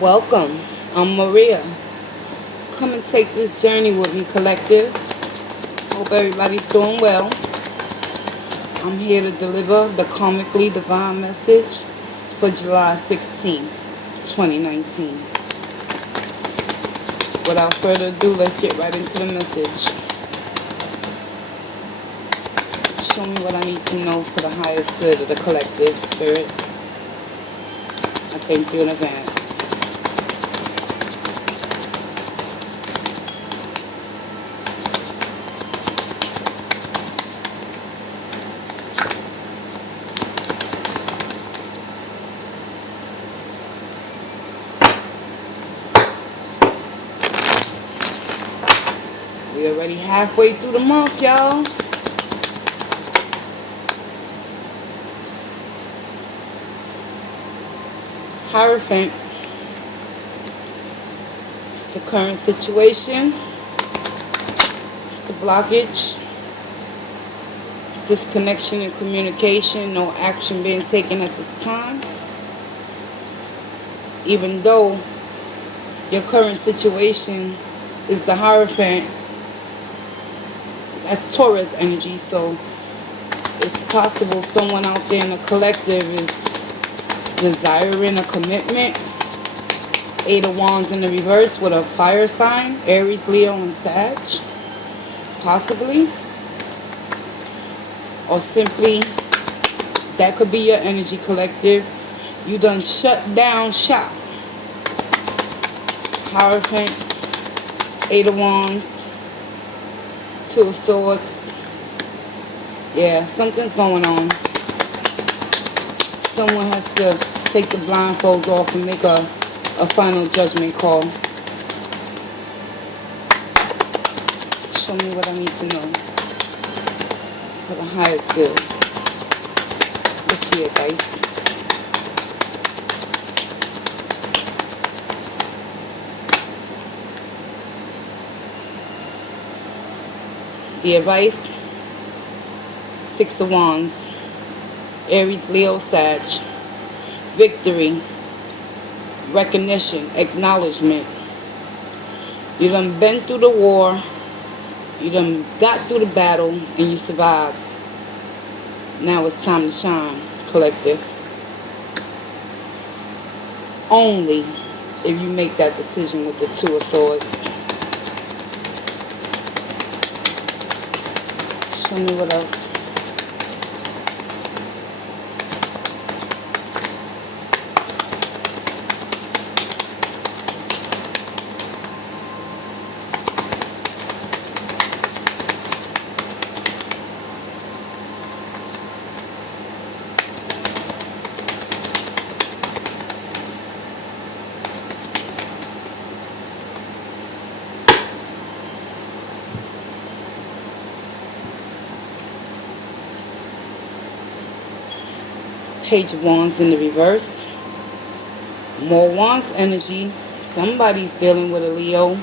Welcome. I'm Maria. Come and take this journey with me, collective. Hope everybody's doing well. I'm here to deliver the Karmicly Divine message for July 16th, 2019. Without further ado, let's get right into the message. Show me what I need to know for the highest good of the collective spirit. I thank you in advance. We're already halfway through the month, y'all. Hierophant. It's the current situation. It's the blockage. Disconnection in communication. No action being taken at this time. Even though your current situation is the Hierophant, that's Taurus energy, so it's possible someone out there in the collective is desiring a commitment. Eight of Wands in the reverse with a fire sign, Aries, Leo, and Sag, possibly. Or simply, that could be your energy, collective. You done shut down shop. Hierophant, Eight of Wands, Two of Swords. Yeah, something's going on. Someone has to take the blindfolds off and make a final judgment call. Show me what I need to know for the highest good. Let's see it, guys. The advice, Six of Wands, Aries, Leo, Sag. Victory, recognition, acknowledgement. You done been through the war, you done got through the battle, and you survived. Now it's time to shine, collective. Only if you make that decision with the Two of Swords. Show me what else. Page of Wands in the reverse. More Wands energy. Somebody's dealing with a Leo.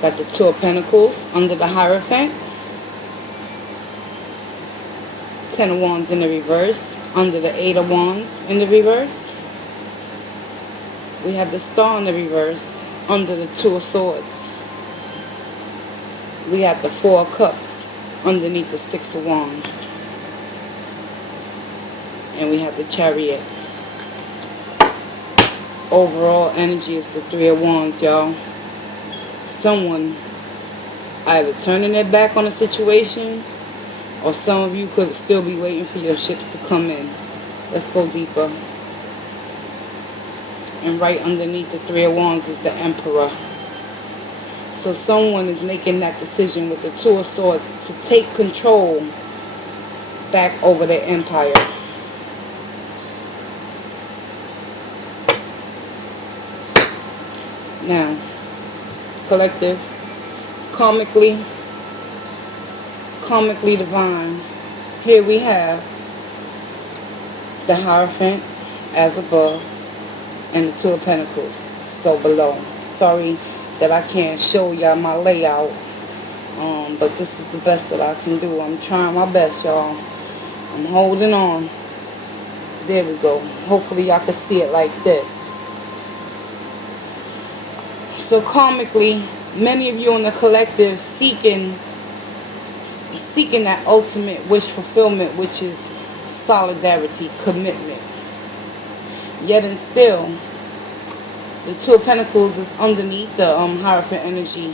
Got the Two of Pentacles under the Hierophant. Ten of Wands in the reverse under the Eight of Wands in the reverse. We have the Star in the reverse under the Two of Swords. We have the Four of Cups underneath the Six of Wands. And we have the Chariot. Overall energy is the Three of Wands, y'all. Someone either turning their back on a situation, or some of you could still be waiting for your ships to come in. Let's go deeper. And right underneath the Three of Wands is the Emperor. So someone is making that decision with the Two of Swords to take control back over their empire. Now, collective, karmically divine. Here we have the Hierophant as above and the Two of Pentacles so below. Sorry that I can't show y'all my layout But this is the best that I can do. I'm trying my best, y'all. I'm holding on. There we go. Hopefully y'all can see it like this. So karmically, many of you in the collective seeking that ultimate wish fulfillment, which is solidarity, commitment. Yet and still, the Two of Pentacles is underneath the Hierophant energy,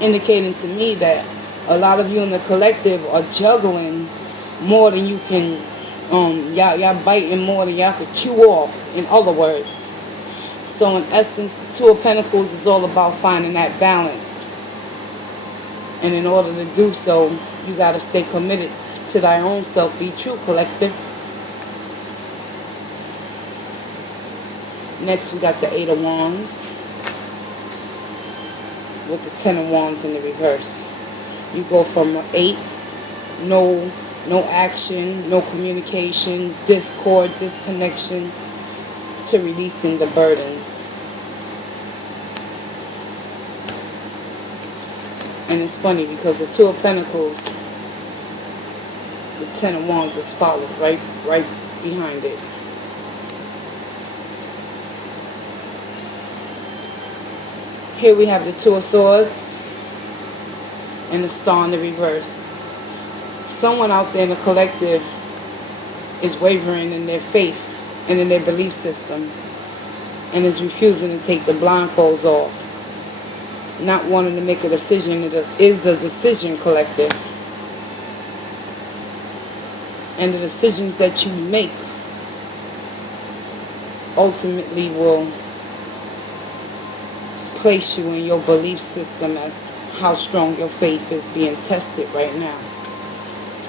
indicating to me that a lot of you in the collective are juggling more than you can, y'all biting more than y'all could chew off, in other words. So in essence, the Two of Pentacles is all about finding that balance. And in order to do so, you got to stay committed to thy own self. Be true, collective. Next, we got the Eight of Wands with the Ten of Wands in the reverse. You go from 8, no action, no communication, discord, disconnection, to releasing the burdens. And it's funny because the Two of Pentacles, the Ten of Wands is followed right behind it. Here we have the Two of Swords and the Star in the reverse. Someone out there in the collective is wavering in their faith and in their belief system and is refusing to take the blindfolds off. Not wanting to make a decision. It is a decision, collective. And the decisions that you make ultimately will place you in your belief system as how strong your faith is being tested right now.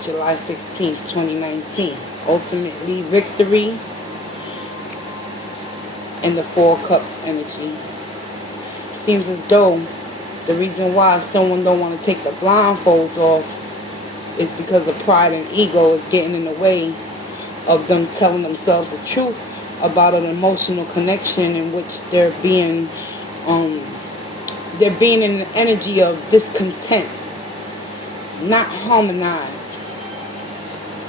July 16th, 2019. Ultimately, victory and the Four of Cups energy. Seems as though the reason why someone don't want to take the blindfolds off is because of pride and ego is getting in the way of them telling themselves the truth about an emotional connection in which they're being in an energy of discontent, not harmonized,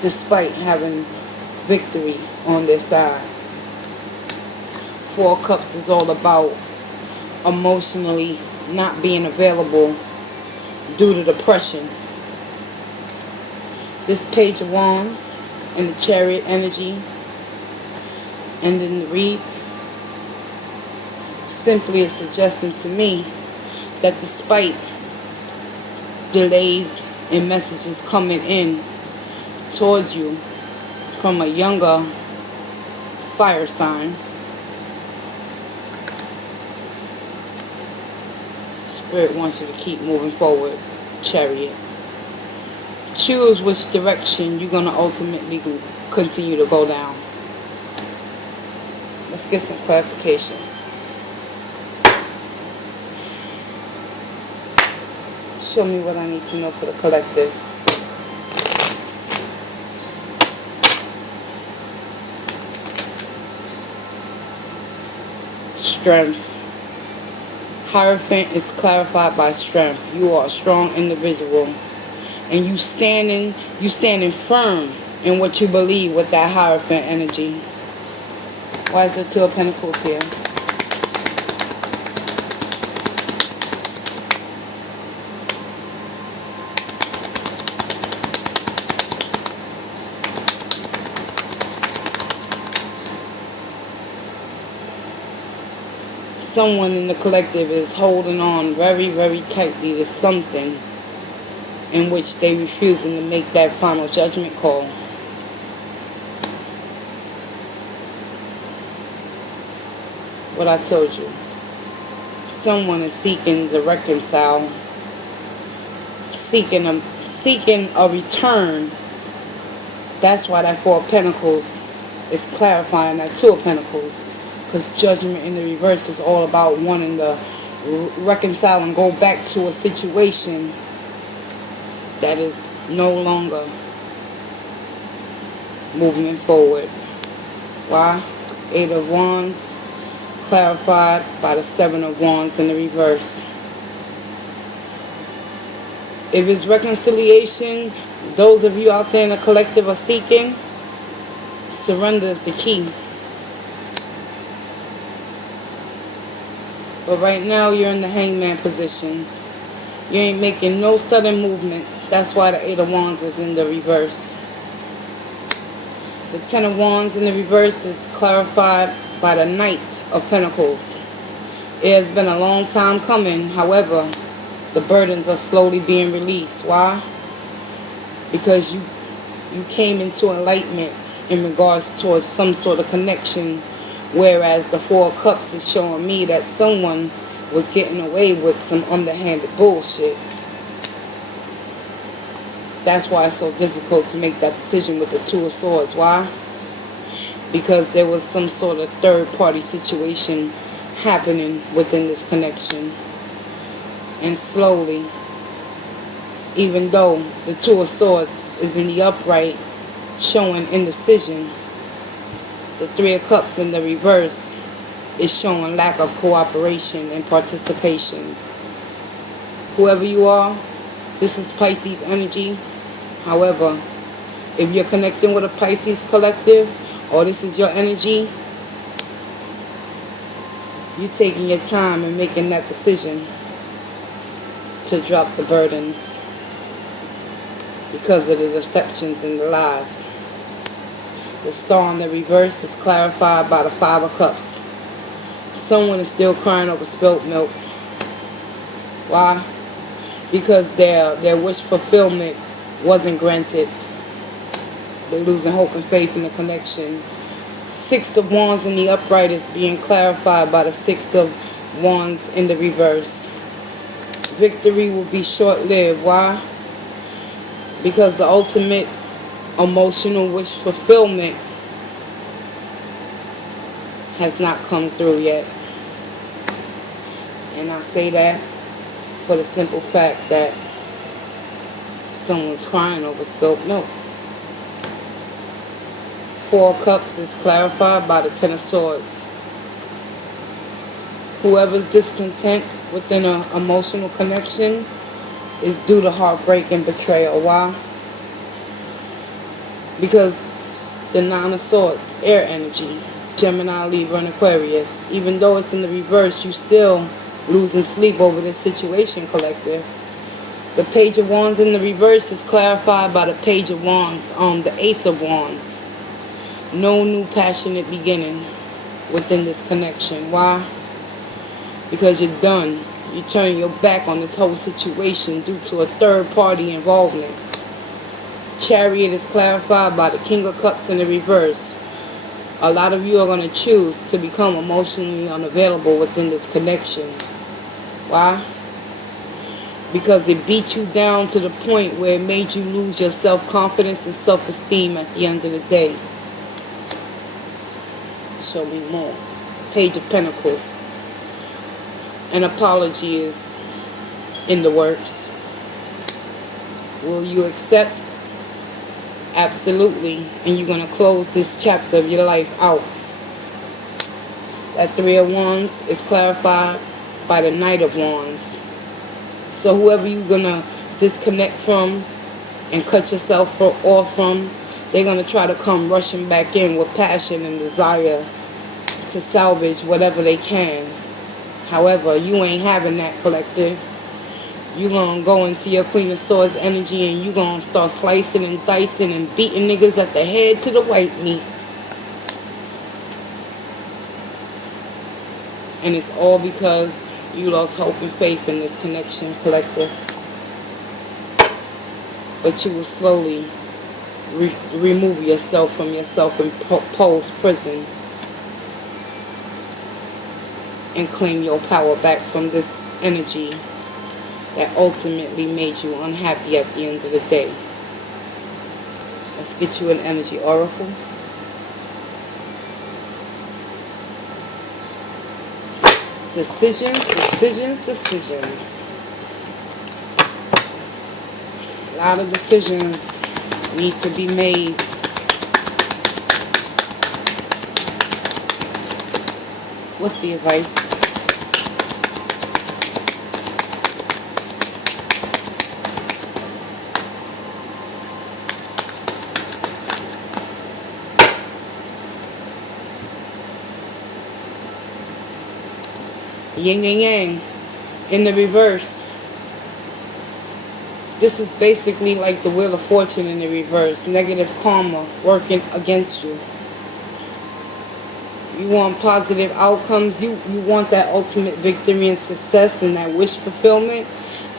despite having victory on their side. Four of Cups is all about emotionally not being available due to depression. This Page of Wands and the Chariot energy and then the read simply is suggesting to me that despite delays in messages coming in towards you from a younger fire sign, Spirit wants you to keep moving forward, Chariot. Choose which direction you're going to ultimately continue to go down. Let's get some clarifications. Show me what I need to know for the collective. Strength. Hierophant is clarified by strength. You are a strong individual. And you standing firm in what you believe with that Hierophant energy. Why is the Two of Pentacles here? Someone in the collective is holding on very, very tightly to something in which they refusing to make that final judgment call. What I told you. Someone is seeking to reconcile, seeking a return. That's why that Four of Pentacles is clarifying that Two of Pentacles. Because Judgment in the reverse is all about wanting to reconcile and go back to a situation that is no longer moving forward. Why? Eight of Wands clarified by the Seven of Wands in the reverse. If it's reconciliation, those of you out there in the collective are seeking, surrender is the key. But right now you're in the hangman position. You ain't making no sudden movements. That's why the 8 of Wands is in the reverse. The 10 of Wands in the reverse is clarified by the Knight of Pentacles. It has been a long time coming. However, the burdens are slowly being released. Why? Because you came into enlightenment in regards towards some sort of connection, whereas the 4 of Cups is showing me that someone was getting away with some underhanded bullshit. That's why it's so difficult to make that decision with the 2 of Swords. Why? Because there was some sort of third-party situation happening within this connection. And slowly, even though the 2 of Swords is in the upright, showing indecision, the 3 of Cups in the reverse is showing lack of cooperation and participation. Whoever you are, this is Pisces energy. However, if you're connecting with a Pisces collective, or this is your energy, you're taking your time and making that decision to drop the burdens because of the deceptions and the lies. The star in the reverse is clarified by the 5 of Cups. Someone is still crying over spilt milk. Why? Because their wish fulfillment wasn't granted. They're losing hope and faith in the connection. 6 of Wands in the upright is being clarified by the 6 of Wands in the reverse. Victory will be short-lived. Why? Because the ultimate emotional wish fulfillment has not come through yet. And I say that for the simple fact that someone's crying over spilt milk. 4 of Cups is clarified by the 10 of Swords. Whoever's discontent within an emotional connection is due to heartbreak and betrayal. Why? Because the 9 of Swords, air energy, Gemini, Libra, and Aquarius. Even though it's in the reverse, you still losing sleep over this situation, collective. The Page of Wands in the reverse is clarified by the Page of Wands, the Ace of Wands. No new passionate beginning within this connection. Why? Because you're done. You turn your back on this whole situation due to a third party involvement. Chariot is clarified by the King of Cups in the reverse. A lot of you are going to choose to become emotionally unavailable within this connection. Why? Because it beat you down to the point where it made you lose your self-confidence and self-esteem at the end of the day. Show me more. Page of Pentacles. An apology is in the works. Will you accept? Absolutely. And you're going to close this chapter of your life out. That 3 of Wands is clarified by the Knight of Wands. So whoever you're going to disconnect from and cut yourself off from, they're going to try to come rushing back in with passion and desire to salvage whatever they can. However, you ain't having that, collective. You're going to go into your Queen of Swords energy and you're going to start slicing and dicing and beating niggas at the head to the white meat. And it's all because you lost hope and faith in this connection, collective. But you will slowly remove yourself from your self-imposed prison and claim your power back from this energy that ultimately made you unhappy at the end of the day. Let's get you an energy oracle. Decisions, decisions, decisions. A lot of decisions need to be made. What's the advice? Yin and yang. In the reverse. This is basically like the Wheel of Fortune in the reverse. Negative karma working against you. You want positive outcomes. You want that ultimate victory and success and that wish fulfillment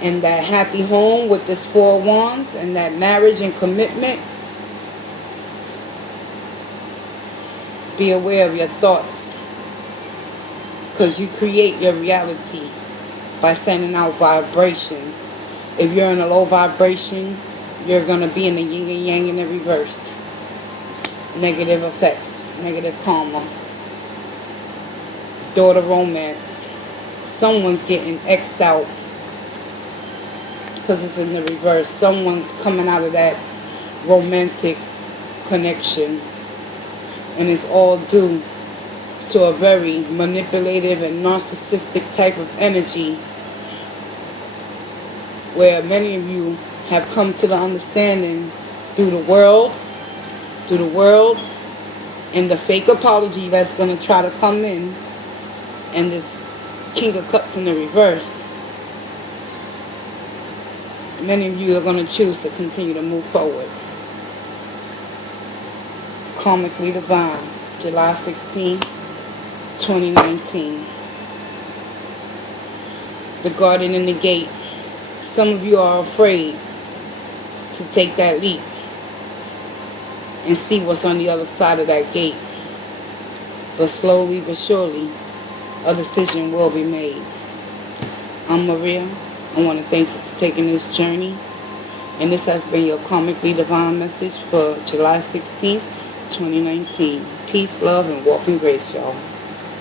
and that happy home with this 4 of Wands and that marriage and commitment. Be aware of your thoughts, because you create your reality by sending out vibrations. If you're in a low vibration, you're going to be in the yin and yang in the reverse. Negative effects, negative karma. Daughter romance. Someone's getting X'd out because it's in the reverse. Someone's coming out of that romantic connection, and it's all due to a very manipulative and narcissistic type of energy, where many of you have come to the understanding through the world, and the fake apology that's going to try to come in, and this King of Cups in the reverse. Many of you are going to choose to continue to move forward. Karmicly Divine, July 16, 2019. The Garden and the Gate. Some of you are afraid to take that leap and see what's on the other side of that gate. But slowly but surely, a decision will be made. I'm Maria. I want to thank you for taking this journey. And this has been your Karmicly Divine message for July 16th, 2019. Peace, love, and walk in grace, y'all.